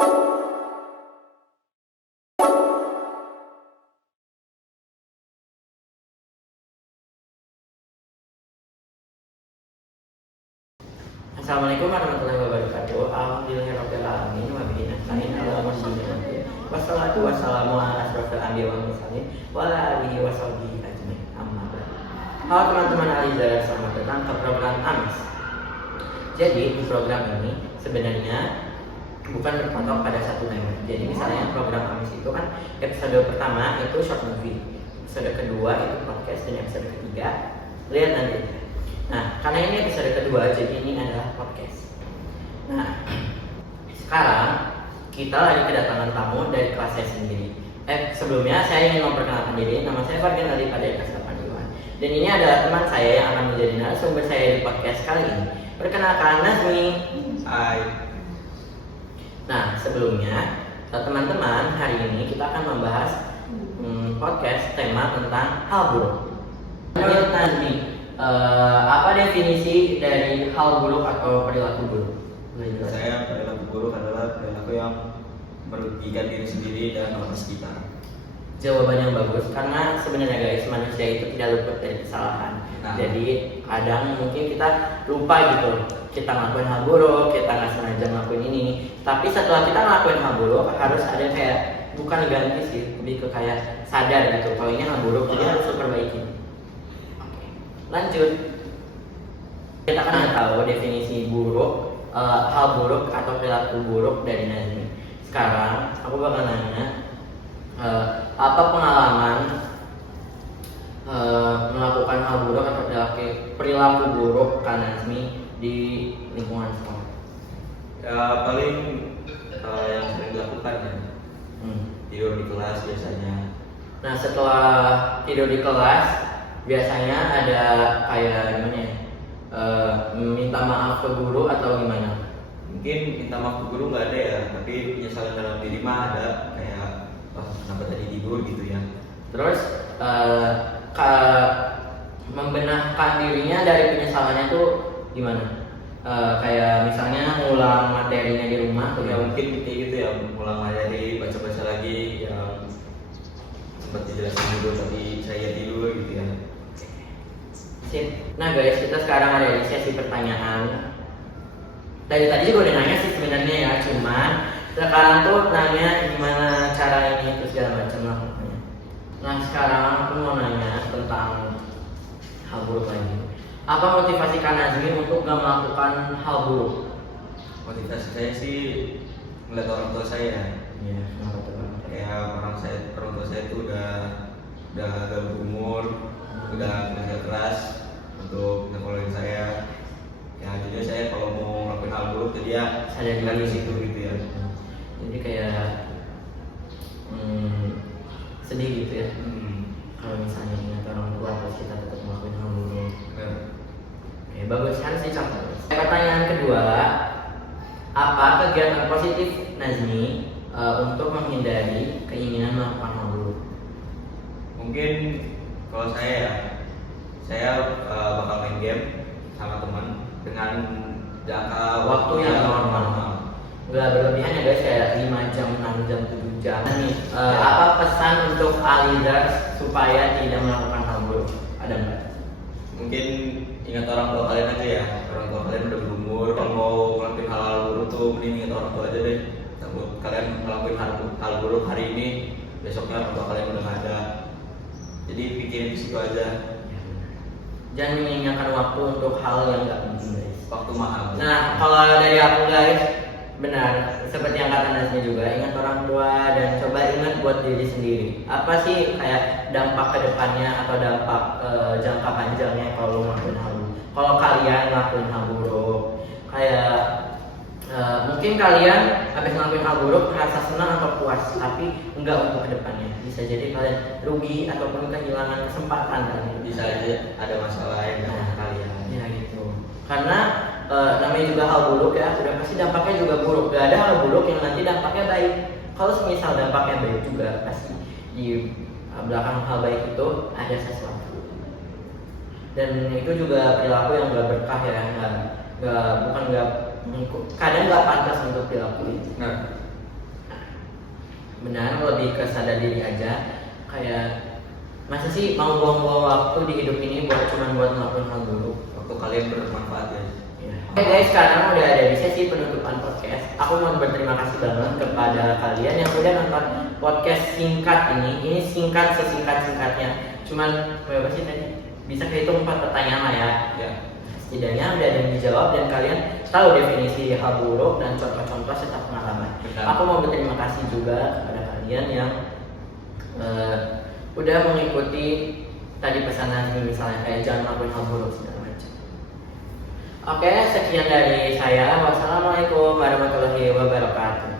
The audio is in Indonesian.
Assalamualaikum warahmatullahi wabarakatuh. Alhamdulillahirabbil alamin wa bihi nasta'in ala umuri dunya. Wassalatu wassalamu ala asyrofil anbiya'i wal mursalin wa ala alihi wa sahbihi ajmain. Amma ba'du. Halo teman-teman Alizar, selamat datang ke program AMIS. Jadi di program ini sebenarnya bukan berpatok pada satu tema. Jadi misalnya program AMIS itu kan episode pertama itu short movie, episode kedua itu podcast, dan episode ketiga lihat nanti. Nah, karena ini episode kedua, jadi ini adalah podcast. Nah, sekarang kita lagi kedatangan tamu dari kelas saya sendiri. Sebelumnya saya ingin memperkenalkan diri. Nama saya Fargan dari pada kelas 8 Iwan. Dan ini adalah teman saya yang akan menjadi narasumber saya di podcast kali ini. Perkenalkan, Nazmi. Hai. Nah, sebelumnya teman-teman, hari ini kita akan membahas podcast tema tentang hal buruk. Menurut Nazmi, apa definisi dari hal buruk atau perilaku buruk? Saya perilaku buruk adalah perilaku yang merugikan diri sendiri dan orang sekitar. Jawaban yang bagus, karena sebenarnya guys, manusia itu tidak luput dari kesalahan. Jadi kadang mungkin kita lupa gitu, kita ngelakuin hal buruk, kita nggak sengaja ngelakuin ini. Tapi setelah kita ngelakuin hal buruk, harus ada kayak bukan ganti sih, lebih ke kayak sadar gitu. Kalau ini hal buruk, jadi harus diperbaiki. Lanjut, kita kan tahu definisi buruk, hal buruk atau perilaku buruk dari Nazmi. Sekarang aku bakal nanya, apa pengalaman melakukan hal buruk atau perilaku buruk Kak Nazmi di lingkungan sekolah? Ya paling yang sering dilakukan ya tidur di kelas biasanya. Nah, setelah tidur di kelas biasanya ada kayak gimana ya, minta maaf ke guru atau gimana? Mungkin minta maaf ke guru nggak ada ya, tapi penyesalan dalam diri mah ada, kayak kenapa tadi tidur gitu ya. Terus membenahkan dirinya dari penyesalannya tuh gimana? Kayak misalnya ngulang materinya di rumah tuh Ya mungkin kayak gitu ya, ulang materi, baca-baca lagi yang sempat dijelasin dulu tapi saya tidur gitu ya. Nah guys, kita sekarang ada di sesi pertanyaan. Dari tadi juga udah nanya sih sebenarnya ya, cuman sekarang tuh nanya gimana cara ini terus segala macam lah. Nah sekarang aku mau nanya tentang hal buruk lagi. Apa motivasi Kak Nazmi untuk gak melakukan hal buruk? Motivasi saya sih melihat orang tua saya. Iya, kenapa tuh? Kayak orang tua saya itu udah agak berumur, udah kerja keras untuk nyekolahin saya. Ya jadi saya kalau mau ngelakuin hal buruk jadi ya Sadar dari diri situ gitu ya. Jadi kayak sedih gitu ya. Kalau misalnya ingat orang tua terus kita tetap ngelakuin hal buruk. Ya, bagus kan sih contoh. Pertanyaan kedua, apa kegiatan positif Nazmi untuk menghindari keinginan melakukan hal buruk? Mungkin kalau saya bakal main game sama teman dengan jangka Waktu yang normal. Nggak berlebihan ya guys, kayak 5 jam, 6 jam, 7 jam. Nih, apa pesan untuk Alizar supaya tidak melakukan hal buruk? Ada nggak? Mungkin ingat orang tua kalian aja ya. Orang tua kalian udah berumur. Kalau mau ngelakuin hal buruk tuh mending ingat orang tua aja deh. Takut kalian ngelakuin hal buruk hari ini, besoknya orang tua kalian udah nggak ada. Jadi pikirin situ aja. Jangan menyanyikan waktu untuk hal yang nggak penting guys. Waktu mahal. Nah, kalau dari aku guys, benar, seperti yang kata Nazmi juga, ingat orang tua dan coba ingat buat diri sendiri. Apa sih kayak dampak kedepannya atau dampak jangka panjangnya kalau ngelakuin hal buruk? Kalau kalian ngelakuin hal buruk, kayak mungkin kalian habis ngelakuin hal buruk merasa senang atau puas, tapi enggak untuk kedepannya. Bisa jadi kalian rugi ataupun kehilangan kesempatan kan? Bisa aja ada masalah yang dengan kalian. Ya gitu. Karena namanya juga hal buruk ya, udah pasti dampaknya juga buruk. Gak ada hal buruk yang nanti dampaknya baik. Kalau semisal dampaknya baik juga, pasti di belakang hal baik itu ada sesuatu. Dan itu juga perilaku yang gak berkah ya, kadang gak pantas untuk perilaku itu. Nah, benar, lebih ke sadar diri aja. Kayak masa sih mau buang-buang waktu di hidup ini cuma buat ngelakuin hal buruk. Waktu kalian bermanfaat ya. Oke guys, sekarang udah ada di sesi penutupan podcast. Aku mau berterima kasih banget kepada kalian yang udah nonton podcast singkat ini. Ini singkat sesingkat-singkatnya. Cuman berapa sih tadi? Bisa kehitung 4 pertanyaan lah ya. Ya. Setidaknya udah ada yang dijawab dan kalian tahu definisi hal buruk dan contoh-contoh serta pengalaman. Benar. Aku mau berterima kasih juga kepada kalian yang udah mengikuti tadi pesanan ini, misalnya kayak jangan melakukan hal buruk segala macam. Oke, sekian dari saya. Wassalamualaikum warahmatullahi wabarakatuh.